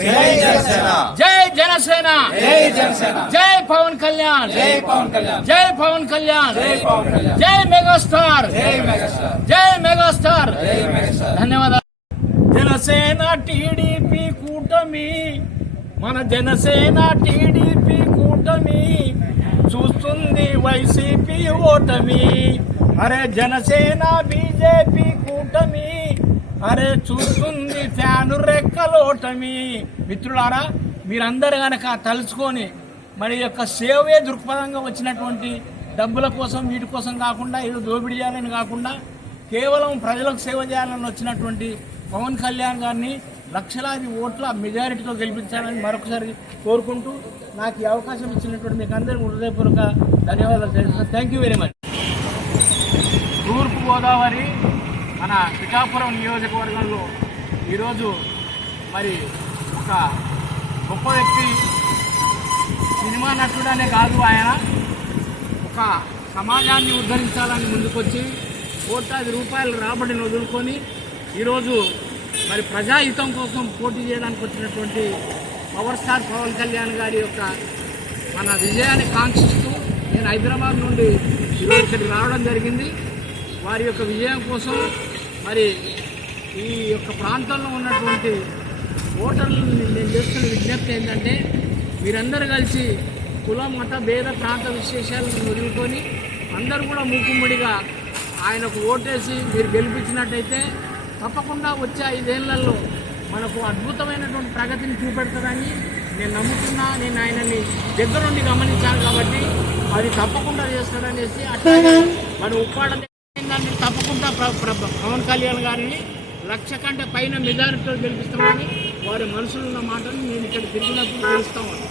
జై జనసేన, జై జనసేన, జై జనసేన, జై పవన్ కళ్యాణ్, జై పవన్ కళ్యాణ్, జై పవన్ కళ్యాణ్, జై పవన్ కళ్యాణ్, జై మెగాస్టార్, జై మెగాస్టార్, జై మెగాస్టార్. జై మెగాస్టార్. ధన్యవాదాలు. జనసేన టీడీపీ కూటమి, మన జనసేన టీడీపీ కూటమి చూస్తుంది వైసీపీ ఓటమి. అరే జనసేన బీజేపీ కూటమి, అరే చూస్తుంది ఫ్యాను రెక్కలోటమి. మిత్రులారా, మీరందరూ గనక తలుచుకొని మరి యొక్క సేవే దృక్పథంగా వచ్చినటువంటి డబ్బుల కోసం వీటి కోసం కాకుండా ఏదో దోపిడీ చేయాలని కాకుండా కేవలం ప్రజలకు సేవ చేయాలని వచ్చినటువంటి పవన్ కళ్యాణ్ గారిని లక్షలాది ఓట్ల మెజారిటీతో గెలిపించాలని మరొకసారి కోరుకుంటూ నాకు ఈ అవకాశం ఇచ్చినటువంటి మీకు అందరికీ హృదయపూర్వక ధన్యవాదాలు తెలుస్తాను. Thank you very much. తూర్పుగోదావరి మన పిఠాపురం నియోజకవర్గంలో ఈరోజు మరి ఒక గొప్ప వ్యక్తి, సినిమా నటుడనే కాదు, ఆయన ఒక సమాజాన్ని ఉద్ధరించాలని ముందుకొచ్చి కోట్లాది రూపాయల రాబడిని వదులుకొని ఈరోజు మరి ప్రజాహితం కోసం పోటీ చేయడానికి వచ్చినటువంటి పవర్ స్టార్ పవన్ కళ్యాణ్ గారి యొక్క మన విజయాన్ని కాంక్షిస్తూ నేను హైదరాబాద్ నుండి ఈరోజు ఇక్కడికి రావడం జరిగింది. వారి యొక్క విజయం కోసం మరి ఈ యొక్క ప్రాంతంలో ఉన్నటువంటి ఓటర్లను నేను చేస్తున్న విజ్ఞప్తి ఏంటంటే, మీరందరూ కలిసి కుల మత భేద ప్రాంత విశేషాలను వదులుకొని అందరూ కూడా మూకుమ్మడిగా ఆయనకు ఓటేసి మీరు గెలిపించినట్టయితే తప్పకుండా వచ్చే 5 ఏళ్లలో మనకు అద్భుతమైనటువంటి ప్రగతిని చూపెడతారని నేను నమ్ముతున్నా. నేను ఆయనని దగ్గరుండి గమనించాను కాబట్టి అది తప్పకుండా చేస్తాడనేసి అట్లా మన ఉప్పాడ దాన్ని తప్పకుండా పవన్ కళ్యాణ్ గారిని 1,00,000 కంటే పైన మెజారిటీతో గెలిపిస్తామని వారి మనసులో ఉన్న మాటను నేను ఇక్కడ తిరిగినప్పుడు తెలుస్తామని